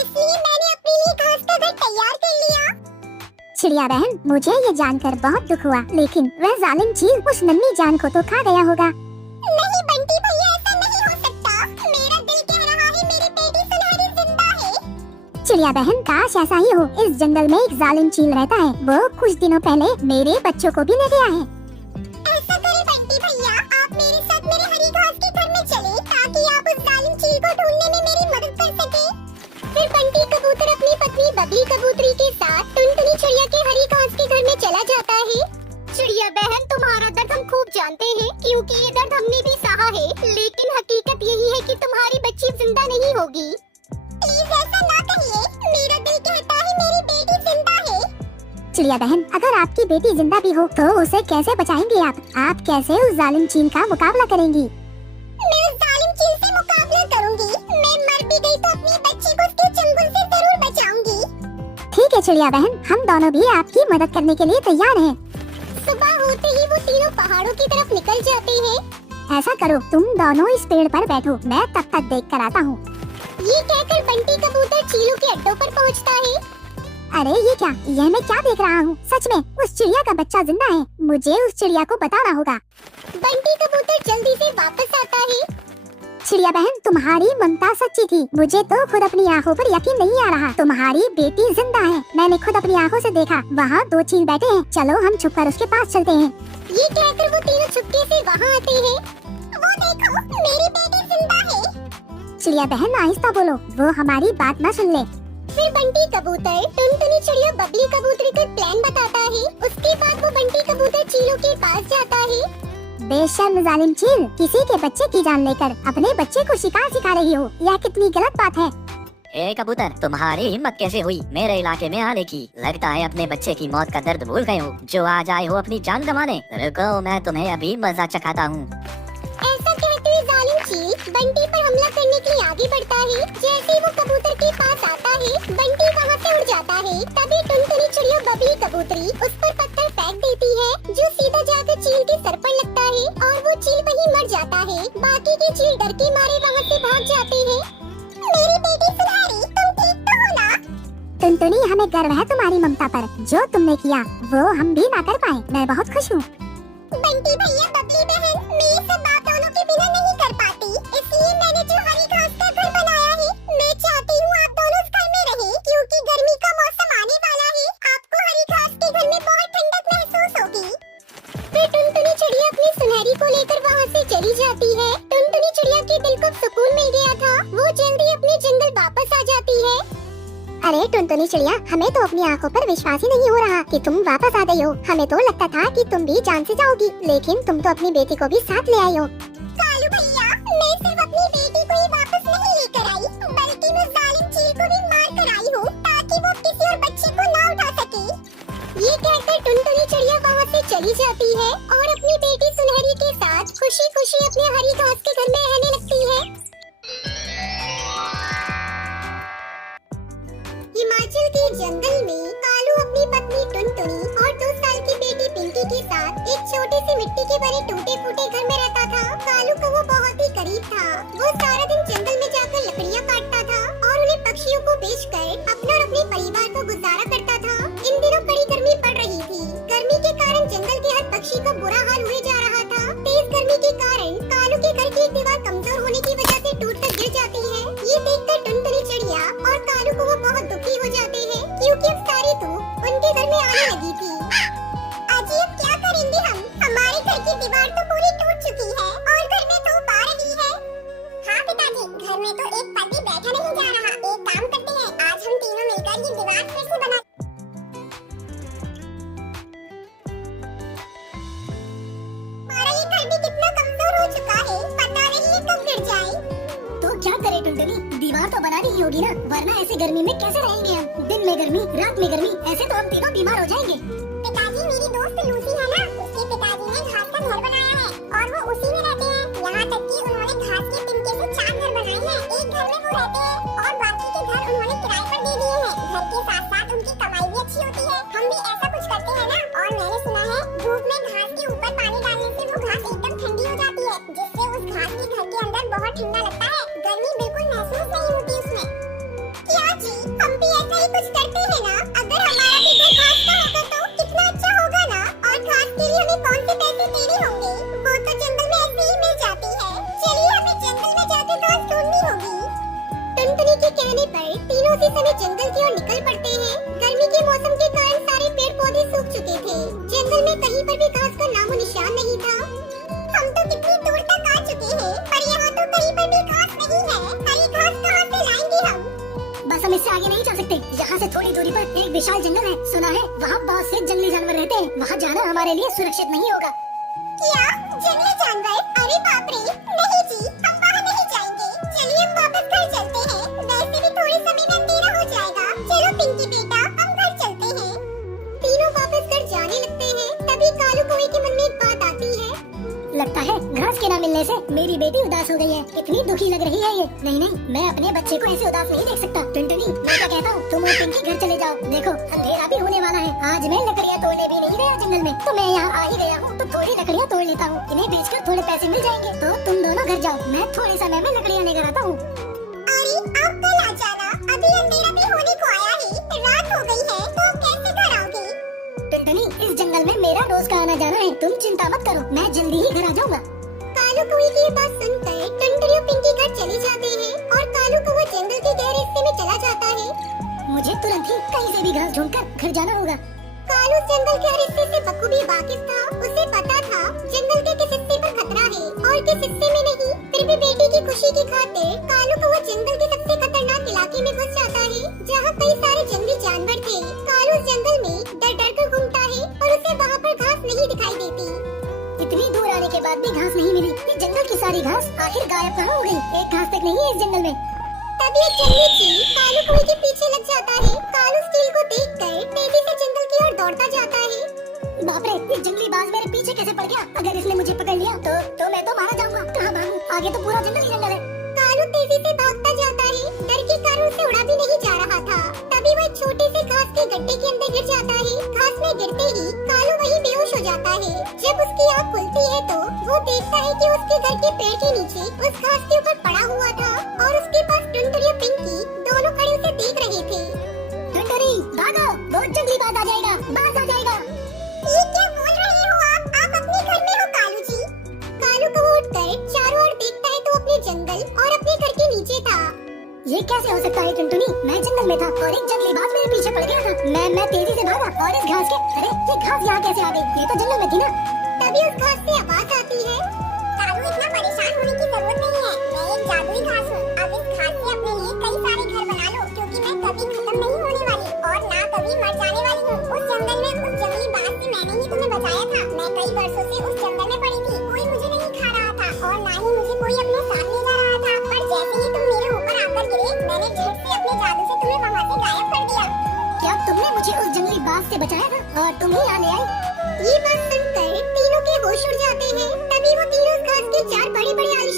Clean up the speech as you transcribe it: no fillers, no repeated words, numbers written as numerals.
इसलिए मैंने अपने लिए घास का घर तैयार कर लिया। चिड़िया बहन, मुझे ये जानकर बहुत दुख हुआ, लेकिन वह जालिम चील उस नन्ही जान को तो खा गया होगा। नहीं बंटी भैया, ऐसा नहीं हो सकता। मेरा दिल कह रहा है मेरी बेटी सुनहरी जिंदा है। चिड़िया बहन, काश ऐसा ही हो। इस जंगल में एक जालिम चील रहता है, वो कुछ दिनों पहले मेरे बच्चों को भी ले गया है। ऐसा करें बंटी भैया, आप मेरे साथ मेरे हरी घास के घर में चले ताकि आप उस जालिम चील को ढूंढने में मेरी मदद कर सके। फिर बंटी कबूतर अपनी पत्नी बबली कबूतरी के साथ टुनटुनी चिड़िया के हरी घास के घर में चला जाता है। चिड़िया बहन, तुम्हारा दर्द हम खूब जानते हैं, क्योंकि ये दर्द हमने भी सहा है, लेकिन हकीकत यही है कि तुम्हारी बच्ची जिंदा नहीं होगी। प्लीज ऐसा ना कहिए, मेरा दिल कहता है मेरी बेटी जिंदा है। चिड़िया बहन, अगर आपकी बेटी जिंदा भी हो तो उसे कैसे बचाएंगे आप? आप कैसे उस जालिम चील का मुकाबला करेंगी? मैं उस जालिम चील से मुकाबला करूंगी। मैं मर भी गई तो अपनी बच्ची को उसके चंगुल से जरूर बचाऊंगी। ठीक है चिड़िया बहन, हम दोनों भी आपकी मदद करने के लिए तैयार हैं। सुबह होते ही वो तीनों पहाड़ों की तरफ निकल जाते हैं। ऐसा करो, तुम दोनों इस पेड़ पर बैठो, मैं तब तक देख कर आता हूँ। ये कहकर बंटी कबूतर चीलों के अड्डों पर पहुँचता है। अरे ये क्या, यह मैं क्या देख रहा हूँ? सच में उस चिड़िया का बच्चा जिंदा है। मुझे उस चिड़िया को बताना होगा। बंटी कबूतर जल्दी से वापस आता है। चिड़िया बहन, तुम्हारी ममता सच्ची थी। मुझे तो खुद अपनी आँखों पर यकीन नहीं आ रहा। तुम्हारी बेटी जिंदा है, मैंने खुद अपनी आँखों से देखा। वहाँ दो चील बैठे हैं, चलो हम छुपकर उसके पास चलते हैं। ये कहकर वो तीनों चुपके से वहाँ आते हैं। वो देखो, मेरी बेटी जिंदा है। चिड़िया बहन आहिस्ता बोलो, वो हमारी बात न सुन ले। फिर बंटी कबूतर टुनटुनी चिड़िया बबली कबूतरी को प्लान बताता है। उसके बाद वो बंटी कबूतर चीलों के पास जाता है। बेशर्म जालिम चील, किसी के बच्चे की जान लेकर अपने बच्चे को शिकार सिखा रही हो, यह कितनी गलत बात है। ए कबूतर, तुम्हारी हिम्मत कैसे हुई मेरे इलाके में आने की? लगता है अपने बच्चे की मौत का दर्द भूल गए हो, जो आज आए हो अपनी जान गंवाने। रुको, मैं तुम्हें अभी मजा चखाता हूँ। ऐसा कहते हुए जालिम चील बंटी पर हमला करने के लिए आगे बढ़ता है। जैसे ही वो कबूतर के पास आता है, बंटी वहाँ से उड़ जाता है। तभी टुनटुनी चिड़िया बबली कबूतरी उस पर पत्थर फेंक देती है, जो सीधा जाकर चील के सर पर लगता है और वो चील वहीं मर जाता है। बाकी के चील डर के मारे वहाँ से भाग जाते हैं। मेरी बेटी सुनहरी, तुम ठीक तो हो ना? टुनटुनी, हमें गर्व है तुम्हारी ममता पर। जो तुमने किया वो हम भी ना कर पाए। मैं बहुत खुश हूँ। बंटी भैया, बबली बहन, मैं ये सब बात दोनों के बिना नहीं कर पाती, इसलिए मैंने जो हरी घास का घर बनाया है, मैं चाहती हूँ आप दोनों उस घर में रहें, क्योंकि गर्मी का मौसम आने वाला है। आपको हरी घास के घर में बहुत ठंडक महसूस होगी। फिर टुनटुनी चिड़िया अपनी सुनहरी को लेकर वहाँ से चली जाती है। टुनटुनी चिड़िया के दिल को सुकून मिल गया था। वो जल्दी अपने जंगल वापस आ जाती है। अरे टुनटुनी चिड़िया, हमें तो अपनी आंखों पर विश्वास ही नहीं हो रहा कि तुम वापस आ गई हो। हमें तो लगता था कि तुम भी जान से जाओगी, लेकिन तुम तो अपनी बेटी को भी साथ ले आई हो। कालू भैया, मैं सिर्फ अपनी बेटी को ही वापस नहीं लेकर आई, बल्कि मैं जालिम चील को भी मार कर आई हूँ, ताकि वो किसी और बच्चे को ना उठा सके। ये कहकर टुनटुनी चिड़िया वहाँ से चली जाती है और अपनी बेटी सुनहरी के साथ खुशी खुशी अपने हरी घास के घर में रहने लगती है। हिमाचल के जंगल में कालू अपनी पत्नी टुनटुनी और 2 साल की बेटी पिंकी के साथ एक छोटे से मिट्टी के बने टूटे फूटे घर में रहता था। कालू को वो बहुत ही करीब था। वो सारा दिन जंगल में जाकर लकड़ियाँ काटता था और उन्हें पक्षियों को बेचकर अपना और अपने परिवार को गुजारा करता था। इन दिनों कड़ी गर्मी पड़ रही थी। गर्मी के कारण जंगल के हर पक्षी का बुरा हाल हुए जा रहा था। तेज गर्मी के कारण कालू के घर की एक दीवार कमजोर होने की वजह से टूटकर गिर जाती है। ये देखकर टुनटुनी चिड़िया और कालू को वो बहुत दुखी हो जाते हैं, क्योंकि अब सारी धूप उनके घर में आने लगी थी। अजी, अब क्या करेंगे हम? हमारे घर की दीवार तो पूरी टूट चुकी है और घर में धूप आ रही है। हाँ पिताजी, घर में तो एक पल भी बैठा नहीं जा रहा। एक काम करते हैं, आज हम तीनों मिलकर ये दीवार फिर से बना। हमारा ये घर भी कितना कमजोर हो चुका है, पता नहीं ये कब गिर जाए। तो क्या करे टुनटुनी, दीवार तो बनानी ही होगी ना, वरना ऐसे गर्मी में कैसे रहेंगे हम? दिन में गर्मी, रात में गर्मी, ऐसे तो हम तीनों बीमार हो जाएंगे। पिताजी, मेरी दोस्त लूसी है ना, उसके पिताजी ने घास का घर बनाया है और वो उसी में रहते हैं। यहाँ तक कि उन्होंने घास के तिनके से 4 घर बनाए हैं। एक घर में वो रहते हैं और बाकी के घर उन्होंने किराए पर दे दिए हैं। घर के साथ साथ उनकी कमाई भी अच्छी होती है। हम भी ऐसा कुछ करते हैं ना। और मैंने सुना है धूप में घास के ऊपर पानी डालने से वो घास एकदम ठंडी हो जाती है, जिससे उस घास के घर के अंदर बहुत ठंडा लगता है। गर्मी बिल्कुल महसूस नहीं होती उसमें। क्या जी, कुछ करते हैं ना, अगर हमारा भी घर घास का होगा तो कितना अच्छा होगा ना। और घास के लिए हमें कौन से पैसे देने होंगे, वो तो जंगल में ऐसे ही मिल जाती है। चलिए हमें जंगल में जाकर घास ढूंढनी होगी। टुनटुनी के कहने पर तीनों उसी समय जंगल की ओर निकल पड़ते हैं। गर्मी के मौसम के कारण सारे पेड़ पौधे सूख चुके थे। जंगल में कहीं पर भी घास का नामो निशान नहीं था। हम तो कितनी दूर तक आ चुके हैं, पर यहाँ तो कहीं पर भी घास नहीं है। हरी घास कहाँ से लाएंगे हम? बस हम इससे आगे नहीं चल सकते। यहाँ से थोड़ी दूरी पर एक विशाल जंगल है, सुना है वहाँ बहुत से जंगली जानवर रहते हैं। वहाँ जाना हमारे लिए सुरक्षित नहीं होगा। क्या जंगली जानवर? अरे बाप रे, नहीं जी, हम वहाँ नहीं जाएंगे। चलिए हम वापस घर चलते हैं, वैसे भी थोड़े समय में अंधेरा हो जाएगा। चलो पिंकी बेटा, हम घर चलते हैं। तीनों वापस घर जाने लगते हैं। तभी कालू कौवे के मन में एक बात आती है। लगता है घास के ना मिलने से मेरी बेटी उदास हो गई है। इतनी दुखी लग रही है ये। नहीं नहीं, मैं अपने बच्चे को ऐसे उदास नहीं देख सकता। टुनटुनी, मैं क्या कहता हूँ, तुम और पिंकी घर चले जाओ। देखो अंधेरा भी होने वाला है। आज मैं लकड़ियाँ तोड़ने भी नहीं गया जंगल में, तो मैं यहाँ आ ही गया हूँ, तो थोड़ी लकड़ियाँ तोड़ लेता हूँ। इन्हें बेचकर थोड़े पैसे मिल जाएंगे। तो तुम दोनों घर जाओ, मैं थोड़े समय में लकड़ियाँ लेकर आता हूँ। अरे आप कल आ जाना, अभी अंधेरा भी होने को आया है। रात हो गई है, तो आप कैसे घर आओगे? टुनटुनी, इस जंगल में मेरा रोज का आना जाना है, तुम चिंता मत करो, मैं जल्दी ही घर आ जाऊंगा। कालू कौवे की ये बात सुनकर टुनटुनी और पिंकी घर चले जाते हैं और कालू कौवा जंगल के गहरे हिस्से में चला जाता है। मुझे तुरंत ही कहीं से भी घास ढूंढकर घर जाना होगा। कालू जंगल के हर हिस्से से बखूबी वाकिफ था। उसे पता था जंगल के किस हिस्से पर खतरा है और किस हिस्से में नहीं। फिर भी बेटी की खुशी की खातिर कालू कौवा जंगल के सबसे खतरनाक इलाके में घुस जाता है, जहाँ कई सारे जंगली जानवर थे। कालू जंगल में डर कर घूमता है और उसे वहाँ पर घास नहीं दिखाई देती। इतनी दूर आने के बाद भी घास नहीं मिली। ये जंगल की सारी घास आखिर गायब कहाँ हो गई? एक घास तक नहीं है इस जंगल में। तभी एक जंगली चील कालू कौवे के पीछे लग जाता है। कालू चील को देखकर तेजी से जंगल की ओर दौड़ता जाता है। बाप रे, ये जंगली बाज मेरे पीछे कैसे पड़ गया? अगर इसने मुझे पकड़ लिया तो मैं तो मारा जाऊंगा। कहाँ भागूं? आगे तो पूरा जंगल ही जंगल है। कालू तेजी से भागता जाता है। डर के कारण उसे उड़ा भी नहीं जा रहा था। तभी वह छोटे से घास के गड्ढे के अंदर गिर जाता है। घास में गिरते ही कालू वहीं बेहोश हो जाता है। जब उसकी आँख खुलती है तो वो देखता है कि उसके घर के पेड़ के नीचे उस घास के ऊपर पड़ा हुआ था और उसके पास टुनटुनी और पिंकी दोनों खड़े उसे देख रहे थे। टुनटुनी भागो, वो जंगली बाज आ जाएगा, बाज आ जाएगा। ये क्या बोल रहे हो आप? अपने घर में हो कालू जी? कालू को उठकर चारों ओर देखता है तो अपने जंगल और अपने घर के नीचे था। ये कैसे हो सकता है टुनटुनी? मैं जंगल में था और एक जंगली बाज मेरे पीछे पड़ गया था। मैं तेजी से भागा और इस घास के, अरे ये घास यहाँ कैसे आ गई? ये तो जंगल में थी ना। तभी उस घास से आवाज आती है। कालू, इतना परेशान होने की जरूरत नहीं है। मैं एक जादुई घास हूँ। अब इस घास से अपने लिए कई सारे घर बना लो, क्योंकि मैं कभी खत्म नहीं होने वाली और ना कभी मर जाने वाली हूँ। उस जंगल में उस जंगली बाज से मैंने ही तुम्हें बचाया था। मैं कई वर्षों से उस जंगल में पड़ी थी। कोई मुझे नहीं खा रहा था और ना ही मुझे कोई अपने साथ ले जा रहा था। पर जैसे ही तुम मेरे ऊपर आकर गिरे, मैंने झट से अपने जादू से तुम्हें वहाँ से गायब कर दिया। क्या तुमने मुझे उस जंगली बाज से बचाया था और तुम ही यहाँ ले आए? ये बात सुनकर तीनों के होश उड़ जाते हैं। तभी वो तीनों उस घास के चार बड़े बड़े आलिशान